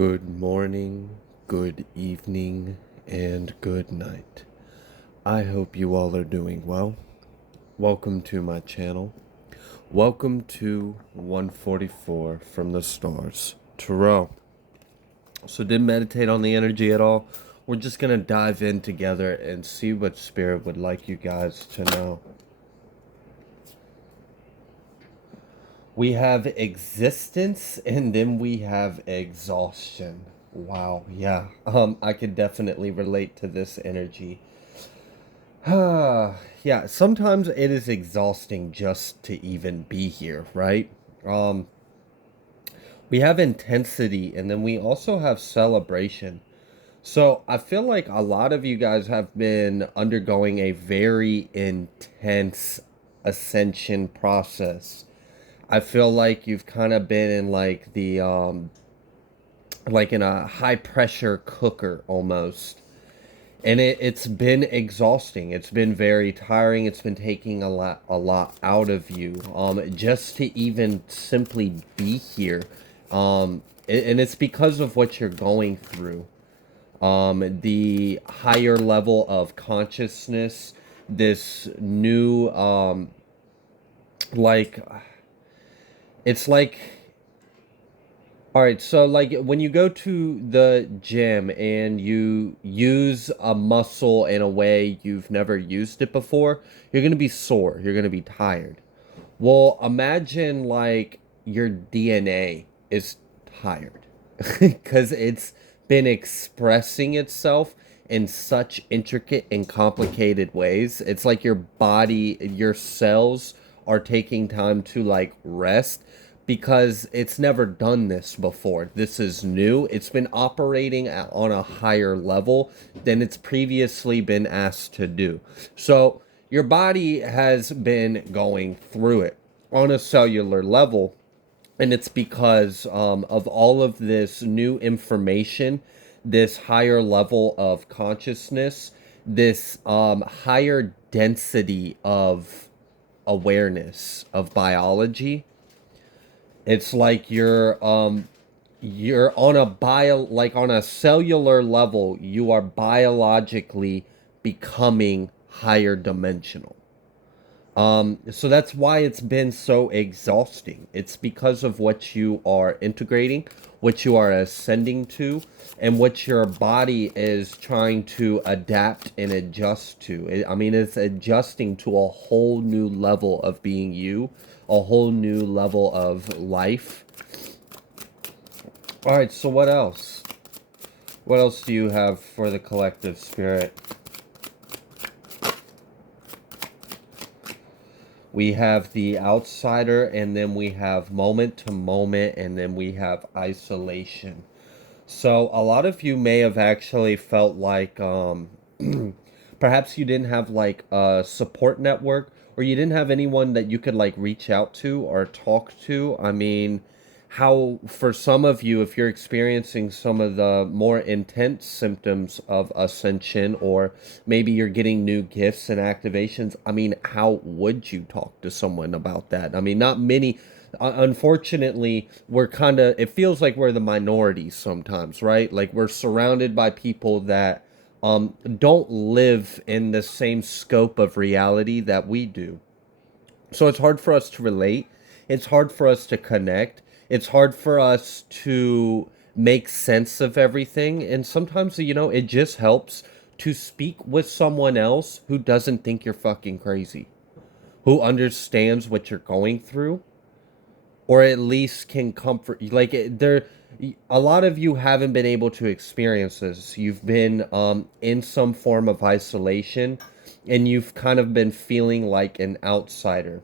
Good morning, good evening, and good night. I hope you all are doing well. Welcome to my channel. Welcome to 144 from the stars, Tarot. So didn't meditate on the energy at all. We're just going to dive in together and see what Spirit would like you guys to know. We have existence and then we have exhaustion. Wow, yeah. I could definitely relate to this energy. Yeah, sometimes it is exhausting just to even be here, right? Um, we have intensity and then we also have celebration. So I feel like a lot of you guys have been undergoing a very intense ascension process. I feel like you've kind of been in like the like in a high pressure cooker almost. And it's been exhausting. It's been very tiring. It's been taking a lot out of you. Just to even simply be here. And it's because of what you're going through. The higher level of consciousness, this new like it's like all right, so like when you go to the gym and you use a muscle in a way you've never used it before, you're going to be sore, you're going to be tired. Well, imagine like your DNA is tired because it's been expressing itself in such intricate and complicated ways. It's like your body, your cells are taking time to like rest because it's never done this before. This is new. It's been operating on a higher level than it's previously been asked to do. So your body has been going through it on a cellular level, and it's because of all of this new information, this higher level of consciousness, this higher density of awareness of biology. It's like you're on a on a cellular level, you are biologically becoming higher dimensional. So that's why it's been so exhausting. It's because of what you are integrating, what you are ascending to, and what your body is trying to adapt and adjust to. I mean, it's adjusting to a whole new level of being you, a whole new level of life. All right, so what else? What else do you have for the collective spirit? We have the outsider, and then we have moment to moment, and then we have isolation. So a lot of you may have actually felt like perhaps you didn't have like a support network, or you didn't have anyone that you could like reach out to or talk to. I mean, how for some of you, if you're experiencing some of the more intense symptoms of ascension, or maybe you're getting new gifts and activations, I mean, how would you talk to someone about that? I mean, not many. Unfortunately, we're kind of, it feels like we're the minority sometimes, right? Like we're surrounded by people that don't live in the same scope of reality that we do. So it's hard for us to relate. It's hard for us to connect. It's hard for us to make sense of everything. And sometimes, it just helps to speak with someone else who doesn't think you're fucking crazy, who understands what you're going through, or at least can comfort you. Like there, a lot of you haven't been able to experience this. You've been in some form of isolation, and you've kind of been feeling like an outsider.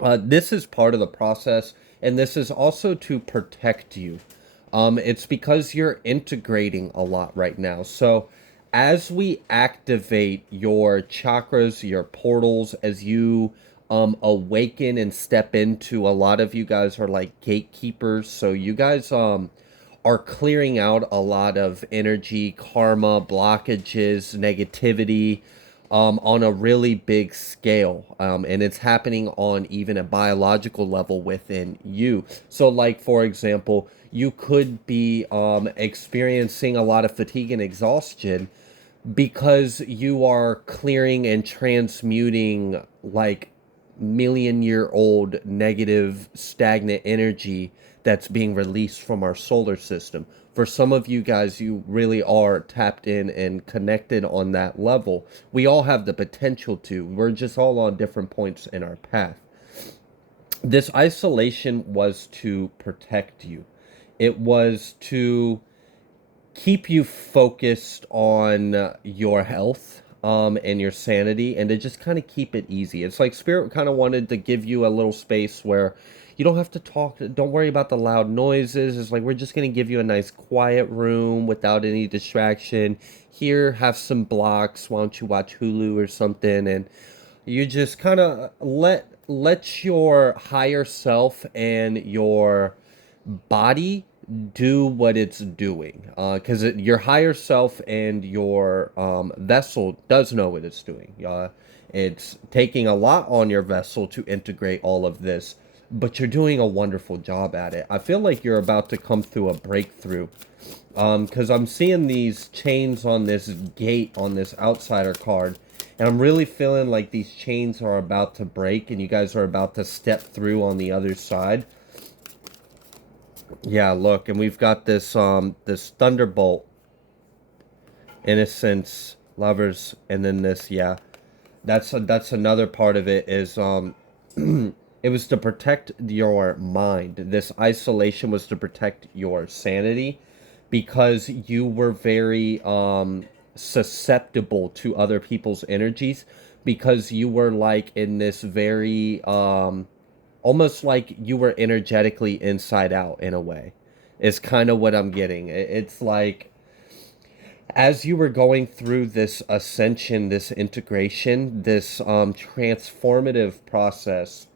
This is part of the process, and this is also to protect you. It's because you're integrating a lot right now. So, as we activate your chakras, your portals, as you awaken and step into, a lot of you guys are like gatekeepers. So, you guys are clearing out a lot of energy, karma, blockages, negativity, on a really big scale. And it's happening on even a biological level within you. So, like, for example, you could be experiencing a lot of fatigue and exhaustion because you are clearing and transmuting like million-year old negative stagnant energy that's being released from our solar system. For some of you guys, you really are tapped in and connected on that level. We all have the potential to. We're just all on different points in our path. This isolation was to protect you. It was to keep you focused on your health and your sanity, and to just kind of keep it easy. It's like Spirit kind of wanted to give you a little space where you don't have to talk, don't worry about the loud noises. It's like we're just going to give you a nice quiet room without any distraction. Here, have some blocks. Why don't you watch Hulu or something? And you just kind of let your higher self and your body do what it's doing, because your higher self and your vessel does know what it's doing. It's taking a lot on your vessel to integrate all of this, but you're doing a wonderful job at it. I feel like you're about to come through a breakthrough, because I'm seeing these chains on this gate on this outsider card, and I'm really feeling like these chains are about to break and you guys are about to step through on the other side. Yeah, look, and we've got this thunderbolt, innocence, lovers, and then this, yeah. That's another part of it is it was to protect your mind. This isolation was to protect your sanity because you were very susceptible to other people's energies, because you were like in this very almost like you were energetically inside out in a way. Is kind of what I'm getting. It's like as you were going through this ascension, this integration, this transformative process,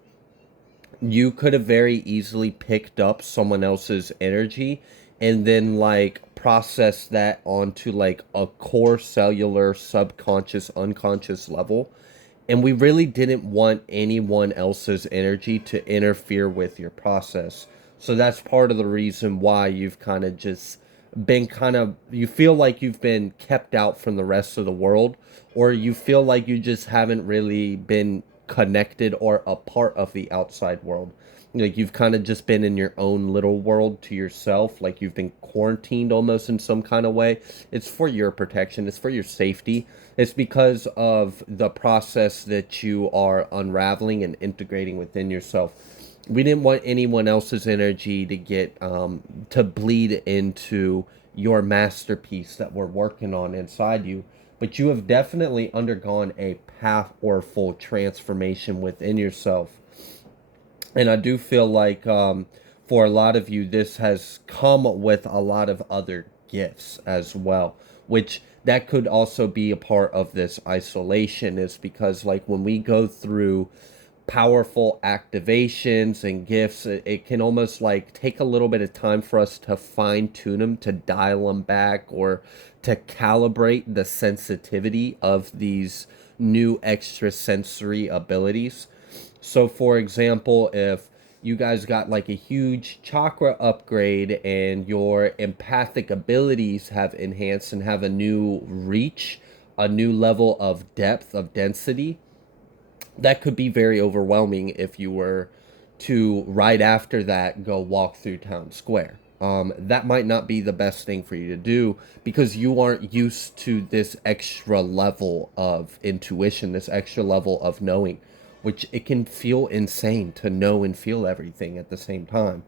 you could have very easily picked up someone else's energy and then like process that onto like a core cellular subconscious unconscious level, and we really didn't want anyone else's energy to interfere with your process. So that's part of the reason why you've kind of just been kind of, you feel like you've been kept out from the rest of the world, or you feel like you just haven't really been connected or a part of the outside world. Like you've kind of just been in your own little world to yourself, like you've been quarantined almost in some kind of way. It's for your protection, it's for your safety. It's because of the process that you are unraveling and integrating within yourself. We didn't want anyone else's energy to get to bleed into your masterpiece that we're working on inside you. But you have definitely undergone a powerful transformation within yourself. And I do feel like for a lot of you, this has come with a lot of other gifts as well, which that could also be a part of this isolation, is because like when we go through powerful activations and gifts, it can almost like take a little bit of time for us to fine tune them, to dial them back, or to calibrate the sensitivity of these new extrasensory abilities. So, for example, if you guys got like a huge chakra upgrade and your empathic abilities have enhanced and have a new reach, a new level of depth, of density, that could be very overwhelming if you were to right after that go walk through town square. That might not be the best thing for you to do because you aren't used to this extra level of intuition, this extra level of knowing, which it can feel insane to know and feel everything at the same time.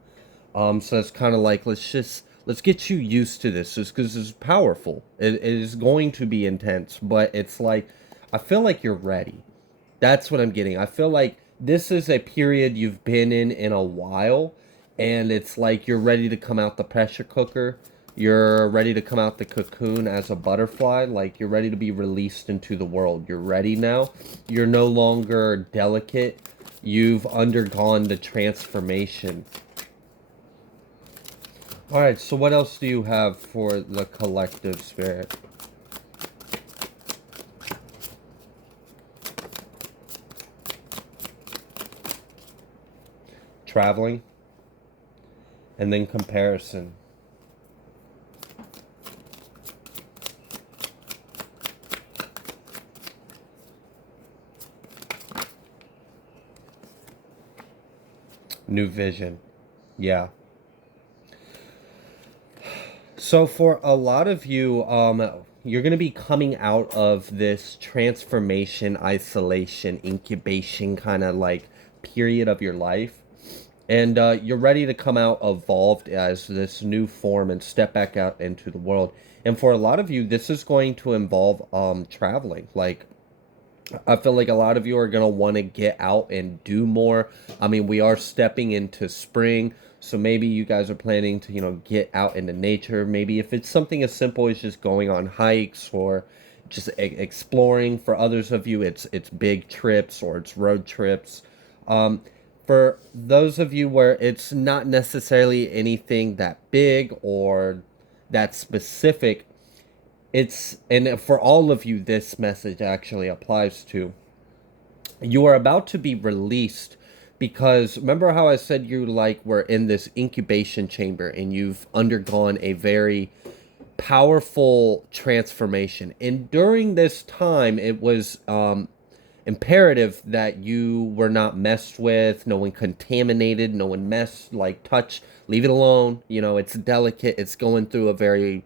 So it's kind of like let's get you used to this, just because it's powerful. It is going to be intense, but it's like I feel like you're ready. That's what I'm getting. I feel like this is a period you've been in a while, and it's like you're ready to come out the pressure cooker. You're ready to come out the cocoon as a butterfly. Like you're ready to be released into the world. You're ready now. You're no longer delicate. You've undergone the transformation. All right, so what else do you have for the collective spirit? traveling, and then comparison. New vision. Yeah. So for a lot of you, you're going to be coming out of this transformation, isolation, incubation kind of like period of your life. And you're ready to come out evolved as this new form and step back out into the world. And for a lot of you, this is going to involve traveling. Like, I feel like a lot of you are going to want to get out and do more. I mean, we are stepping into spring, so maybe you guys are planning to, get out into nature. Maybe if it's something as simple as just going on hikes or just exploring. For others of you, it's big trips or it's road trips. Um, for those of you where it's not necessarily anything that big or that specific, it's and for all of you this message actually applies to. You are about to be released because remember how I said you like were in this incubation chamber and you've undergone a very powerful transformation, and during this time it was imperative that you were not messed with, no one contaminated, no one messed, like, touch, leave it alone. It's delicate, it's going through a very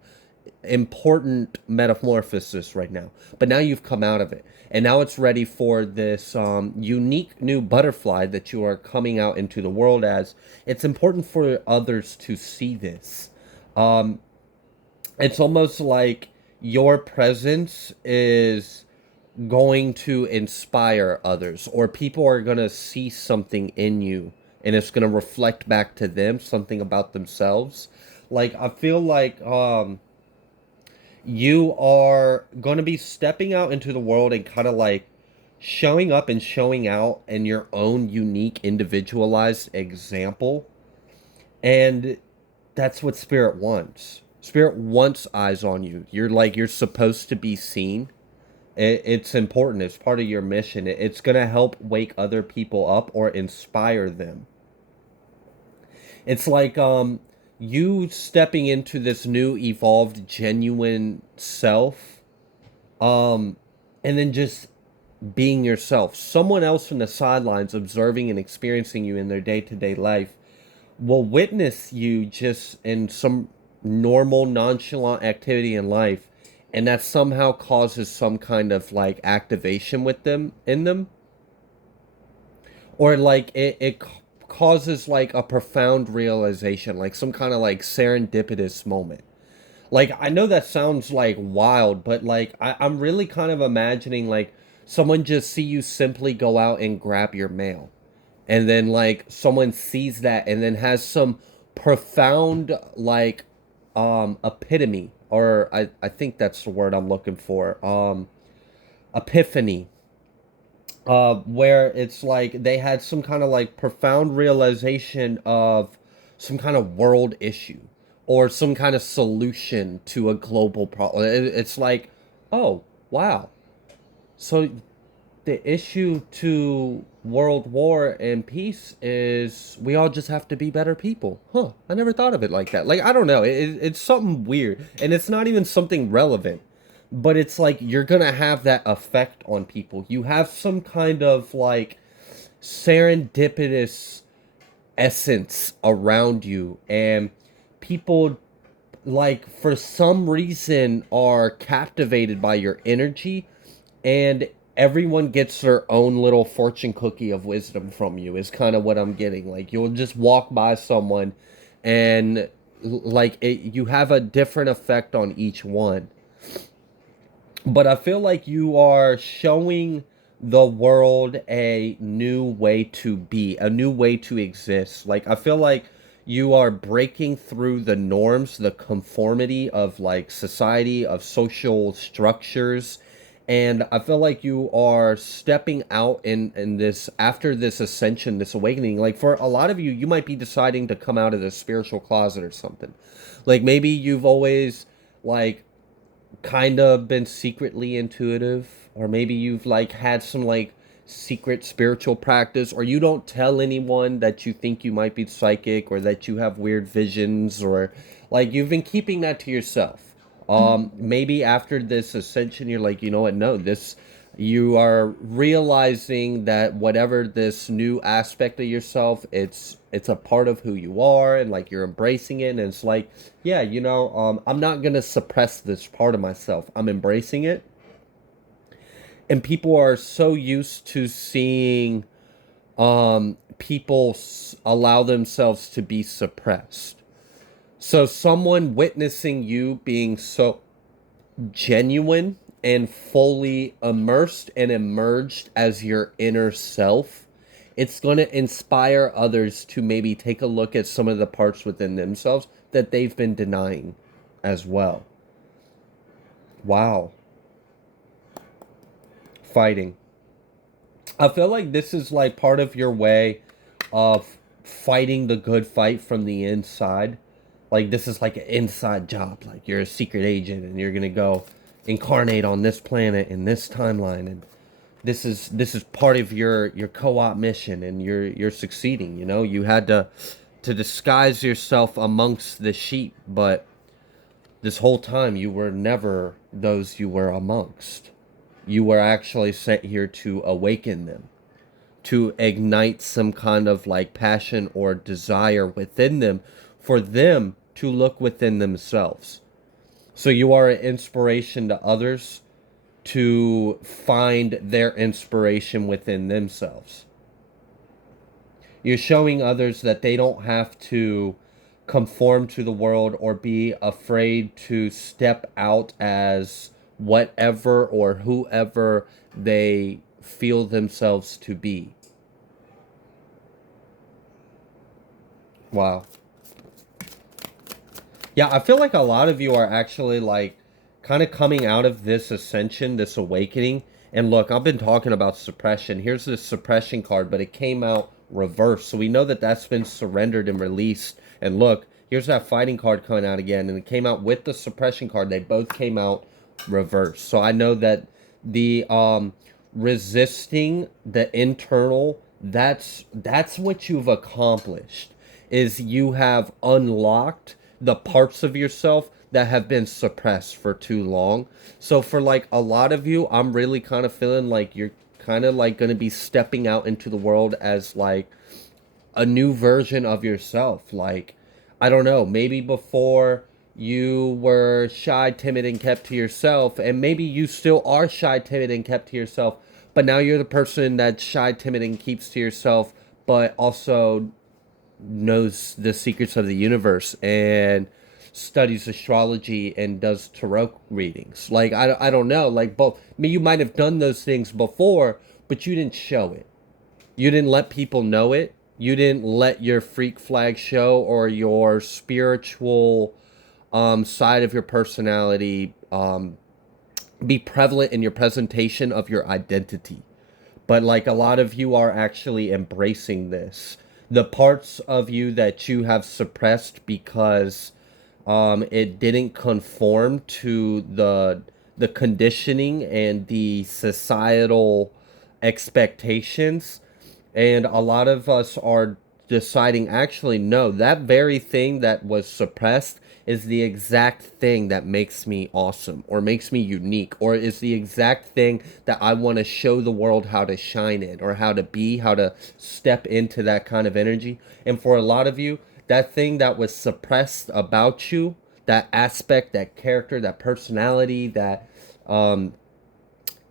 important metamorphosis right now, but now you've come out of it, and now it's ready for this unique new butterfly that you are coming out into the world as. It's important for others to see this. um, it's almost like your presence is going to inspire others, or people are going to see something in you and it's going to reflect back to them something about themselves. Like, I feel like you are going to be stepping out into the world and kind of like showing up and showing out in your own unique individualized example. And that's what spirit wants. Spirit wants eyes on you. You're supposed to be seen. It's important. It's part of your mission. It's going to help wake other people up or inspire them. It's like you stepping into this new evolved genuine self, um and then just being yourself. Someone else from the sidelines observing and experiencing you in their day-to-day life will witness you just in some normal nonchalant activity in life, and that somehow causes some kind of like activation with them in them, or like it causes like a profound realization, like some kind of like serendipitous moment. Like, I know that sounds like wild, but like I'm really kind of imagining like someone just see you simply go out and grab your mail, and then like someone sees that and then has some profound like epitome, or I think that's the word I'm looking for, epiphany, where it's like they had some kind of like profound realization of some kind of world issue or some kind of solution to a global problem. It's like, oh, wow. So the issue to world war and peace is we all just have to be better people. Huh. I never thought of it like that. Like, I don't know. It's something weird. And it's not even something relevant. But it's like you're going to have that effect on people. You have some kind of like serendipitous essence around you. And people, like, for some reason, are captivated by your energy, and everyone gets their own little fortune cookie of wisdom from you is kind of what I'm getting. Like, you'll just walk by someone and like you have a different effect on each one. But I feel like you are showing the world a new way to be, a new way to exist. Like, I feel like you are breaking through the norms, the conformity of like society, of social structures. And I feel like you are stepping out in this, after this ascension, this awakening. Like, for a lot of you, you might be deciding to come out of the spiritual closet or something. Like, maybe you've always like kind of been secretly intuitive, or maybe you've like had some like secret spiritual practice, or you don't tell anyone that you think you might be psychic or that you have weird visions, or like you've been keeping that to yourself. Maybe after this ascension, you're like, you know what? No, this, you are realizing that whatever this new aspect of yourself, it's a part of who you are, and like you're embracing it, and it's like, yeah, I'm not gonna suppress this part of myself. I'm embracing it. And people are so used to seeing people allow themselves to be suppressed. So someone witnessing you being so genuine and fully immersed and emerged as your inner self, it's going to inspire others to maybe take a look at some of the parts within themselves that they've been denying as well. Wow. Fighting. I feel like this is like part of your way of fighting the good fight from the inside. Like this is like an inside job. Like you're a secret agent and you're gonna go incarnate on this planet in this timeline, and this is part of your co-op mission, and you're succeeding. You had to disguise yourself amongst the sheep, but this whole time you were never those you were amongst. You were actually sent here to awaken them, to ignite some kind of like passion or desire within them, for them to look within themselves. So you are an inspiration to others to find their inspiration within themselves. You're showing others that they don't have to conform to the world or be afraid to step out as whatever or whoever they feel themselves to be. Wow. Yeah, I feel like a lot of you are actually like kind of coming out of this ascension, this awakening. And look, I've been talking about suppression. Here's this suppression card, but it came out reversed. So we know that that's been surrendered and released. And look, here's that fighting card coming out again. And it came out with the suppression card. They both came out reversed. So I know that the resisting the internal, that's what you've accomplished, is you have unlocked the parts of yourself that have been suppressed for too long. So for like a lot of you, I'm really kind of feeling like you're kind of like going to be stepping out into the world as like a new version of yourself. Like, I don't know, maybe before you were shy, timid, and kept to yourself, and maybe you still are shy, timid, and kept to yourself, but now you're the person that's shy, timid, and keeps to yourself, but also knows the secrets of the universe and studies astrology and does tarot readings. Like, I don't know, like both. I mean, you might have done those things before, but you didn't show it. You didn't let people know it. You didn't let your freak flag show or your spiritual side of your personality be prevalent in your presentation of your identity. But like a lot of you are actually embracing this. The parts of you that you have suppressed because it didn't conform to the conditioning and the societal expectations. And a lot of us are deciding, actually, no, that very thing that was suppressed is the exact thing that makes me awesome or makes me unique, or is the exact thing that I want to show the world how to shine in, or how to be, how to step into that kind of energy. And for a lot of you, that thing that was suppressed about you, that aspect, that character, that personality, that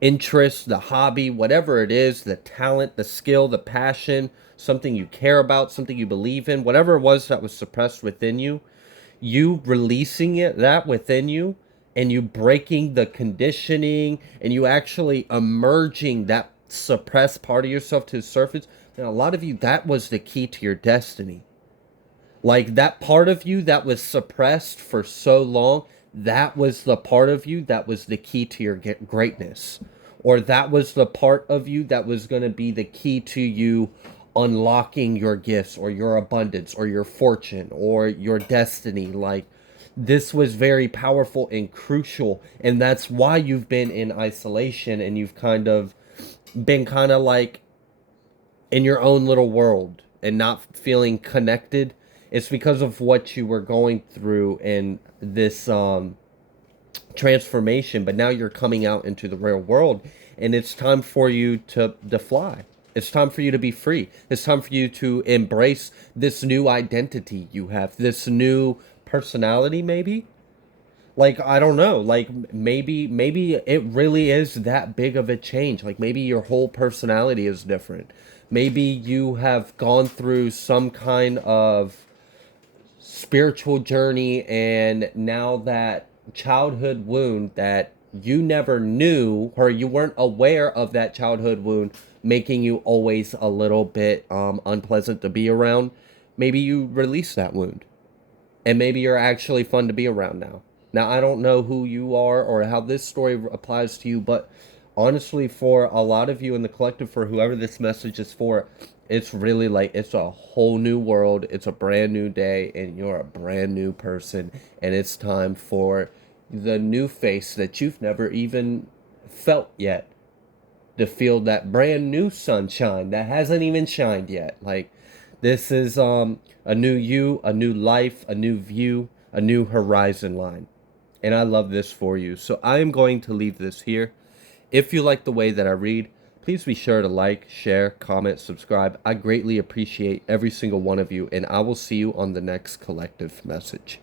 interest, the hobby, whatever it is, the talent, the skill, the passion, something you care about, something you believe in, whatever it was that was suppressed within you, you releasing that within you, and you breaking the conditioning, and you actually emerging that suppressed part of yourself to the surface. And a lot of you, that was the key to your destiny. Like that part of you that was suppressed for so long, that was the part of you that was the key to your greatness. Or that was the part of you that was going to be the key to you unlocking your gifts or your abundance or your fortune or your destiny. Like, this was very powerful and crucial. And that's why you've been in isolation, and you've kind of been kind of like in your own little world and not feeling connected, it's because of what you were going through in this transformation. But now you're coming out into the real world, and it's time for you to fly. It's time for you to be free. It's time for you to embrace this new identity you have, this new personality, maybe. Like, I don't know, like maybe it really is that big of a change. Like, maybe your whole personality is different. Maybe you have gone through some kind of spiritual journey, and now that childhood wound that you never knew, or you weren't aware of that childhood wound making you always a little bit unpleasant to be around, maybe you release that wound, and maybe you're actually fun to be around now. Now, I don't know who you are or how this story applies to you, but honestly, for a lot of you in the collective, for whoever this message is for, it's really like it's a whole new world. It's a brand new day, and you're a brand new person. And it's time for the new face that you've never even felt yet to feel that brand new sunshine that hasn't even shined yet. Like, this is a new you, a new life, a new view, a new horizon line. And I love this for you. So I am going to leave this here. If you like the way that I read, please be sure to like, share, comment, subscribe. I greatly appreciate every single one of you, and I will see you on the next collective message.